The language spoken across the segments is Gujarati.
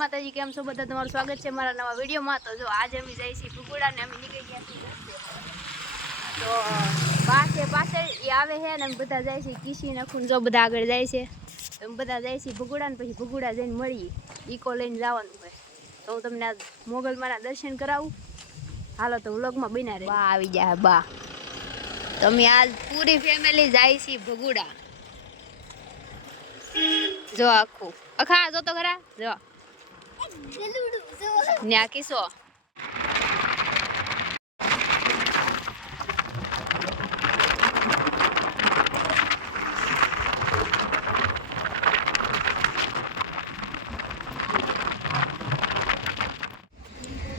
માતાજી, કેમ છો બધા? તમારું સ્વાગત છે મારા નવા વિડીયોમાં। તો જો આજે અમે જઈએ છીએ ભગુડા ને અમે નીકળી ગયા છીએ તો પાસે એ આવે છે ને અમે બધા જાય છે કિસી નખું જો બધા આગળ જાય છે તો અમે બધા જાય છીએ ભગુડા ને પછી ભગુડા જઈને મળીએ ઈકો લઈને જવાનું હોય તો હું તમને મોગલમાના દર્શન કરાવું। હાલો તો વ્લોગમાં બન્યા રહે। બા આવી જાય બા। તમે આજ પૂરી ફેમિલી જાય છે ભગુડા। જો આખું અખા જો તો ખરા જો ન્યા કિસો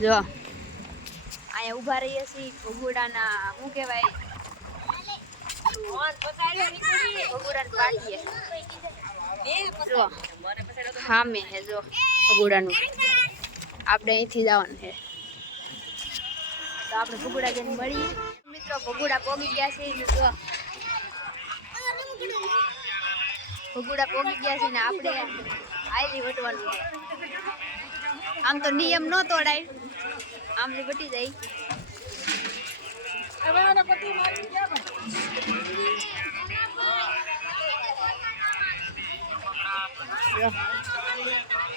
જો અહીંયા ઊભા રહીએ છીએ ભગુડાના શું કહેવાય ભગુડાની પાટીએ જો સામે હે જો ભગુડાનું આપણે અહીંથી જવાનું છે તો આપણે ભગુડા જઈને મળીએ મિત્રો। ભગુડા પહોંચી ગયા છે જો ભગુડા પહોંચી ગયા છે ને આપણે આયલી વટવાનું છે। આમ તો નિયમ ન તોડાય આમની વટી જાય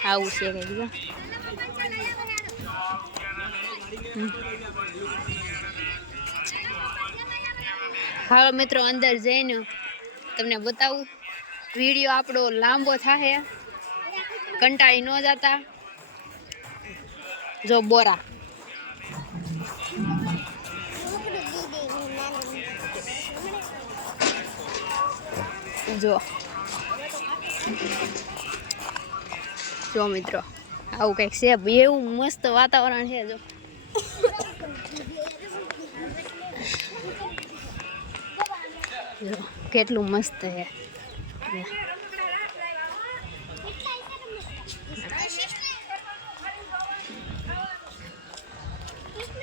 આવું છે કઈ હાલો મિત્રો અંદર જઈને તમને બતાવું। વિડીયો આપણો લાંબો થાય કંટાળી ન જતા। જો બોરા જો મિત્રો આવું કંઈક છે એવું મસ્ત વાતાવરણ છે જો કેટલું મસ્ત છે।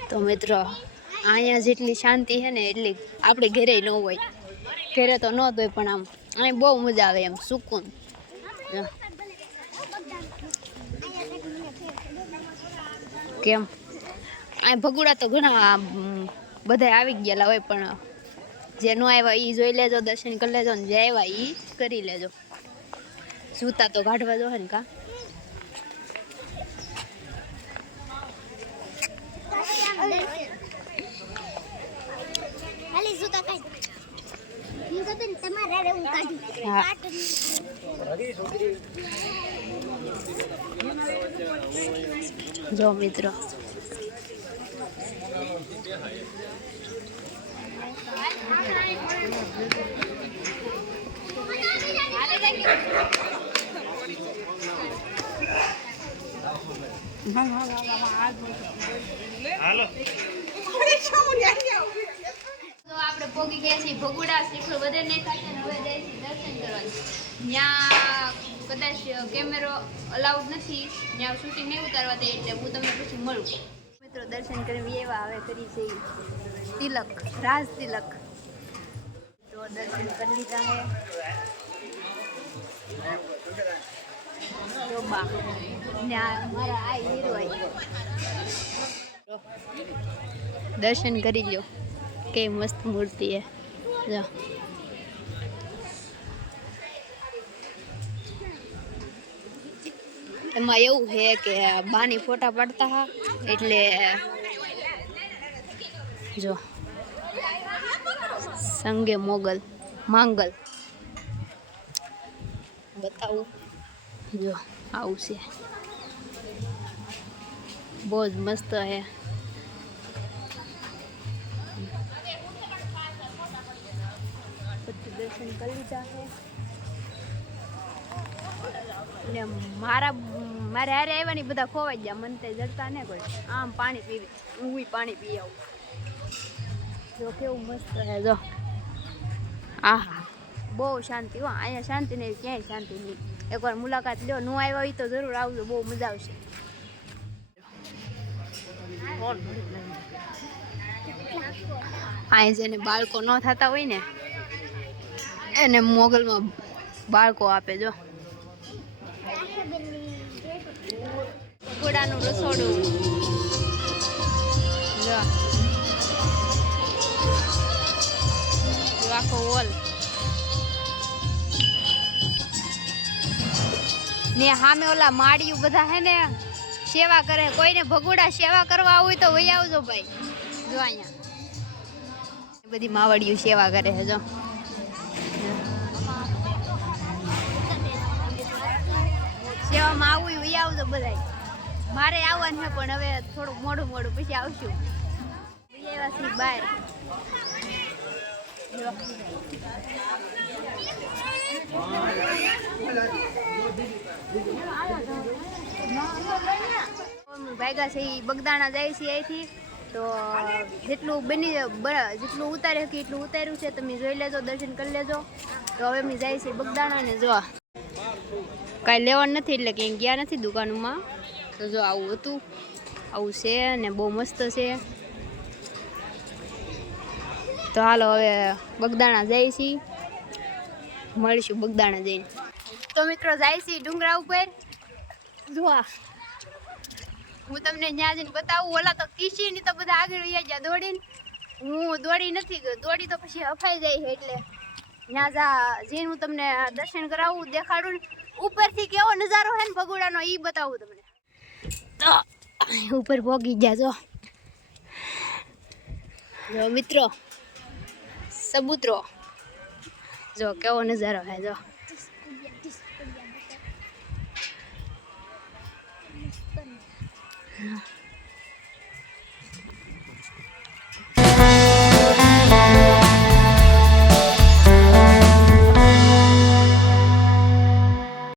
તો મિત્રો અહીંયા જેટલી શાંતિ છે ને એટલી આપણે ઘરે ન હોય। ઘરે તો ન હોય પણ આમ અહીં બહુ મજા આવે એમ સુકૂન। કેમ અહીં ભગુડા તો ઘણા બધા આવી ગયેલા હોય પણ જે ન આવ્યા એ જોઈ લેજો, દર્શન કરી લેજો ને જે આવ્યા એ કરી લેજો। જૂતા તો કાઢવા જો ને કા જો મિત્રો હાલો તો આપણે પોગી ગયા છીએ ભગુડા। શ્રીફળ વધે નહીં ખાતે હવે જાય છે દર્શન કરવા। ત્યાં કદાચ કેમેરો અલાઉડ નથી, ત્યાં શૂટિંગ નહીં ઉતારવા દે એટલે હું તમને પછી મળું। મિત્રો દર્શન કરી એવા હવે કરી છે તિલક, રાજ તિલક। તો દર્શન કરી લીધા હે જો બા ત્યાં મારા આઈ હીરો દર્શન કરી લ્યો કે મસ્ત મૂર્તિ હે જો એમાં એવું છે કે બાની ફોટા પાડતા હા એટલે જો સંગે મોગલ માંગલ બતાવું જો આવું છે બહુ જ મસ્ત હે। દર્શન કરી લીધા છે ને મારે હારે આવ્યા ને બધા ખોવાઈ ગયા મને તે જડતા ને કોઈ આમ પાણી પીવી હું પાણી પી આવું। જો કેવું મસ્ત છે જો આહા બહુ શાંતિ હો અહીંયા શાંતિ નહીં ક્યાંય શાંતિ નહીં। એકવાર મુલાકાત લ્યો ન આવ્યા હોય તો જરૂર આવજો બહુ મજા આવશે। અહીં જેને બાળકો ન થતા હોય ને એને મોગલમાં બાળકો આપે જો ઘોડાનું રસોડું જો આખો હોલ ને સામે ઓલા માળિયું બધા હે ને સેવા કરે. કોઈને ભગોડા સેવા કરવા હોય તો વહી આવજો ભાઈ. જો અહીંયા બધી માવડિયું સેવા કરે છે. જો સેવામાં આવું વહી આવજો બધા. મારે આવવાનું છે પણ હવે થોડુંક મોડું પછી આવશું. બહાર ભાગ્યા છે એ બગદાણા જાય છે અહીંથી. તો જેટલું જેટલું ઉતારે કે એટલું ઉતાર્યું છે. તમે જોઈ લેજો, દર્શન કરી લેજો. તો હવે અમે જાય છે બગદાણા ને જો કાંઈ લેવાનું નથી એટલે ક્યાંય ગયા નથી દુકાનમાં. તો જો આવું હતું, આવું છે ને બહુ મસ્ત છે. તો હાલો હવે બગદાણા જાય છીએ, મળીશું બગદાણા જઈને. તો મિત્રો જાય છે ડુંગરા ઉપર. જોવા હું તમને ત્યાં જઈને બતાવું. ઓલા તો કિશીની તો બધા આગળ વહી ગયા દોડીને. હું દોડી નથી ગઈ, દોડી તો પછી હફાઈ જાય છે. એટલે ત્યાં જઈને હું તમને દર્શન કરાવું, દેખાડું. ઉપરથી કેવો નજારો છે ને ભગોડાનો એ બતાવું તમને. તો ઉપર પહોંચી ગયા જો મિત્રો, સબૂતરો જો કેવો નજારો છે. જો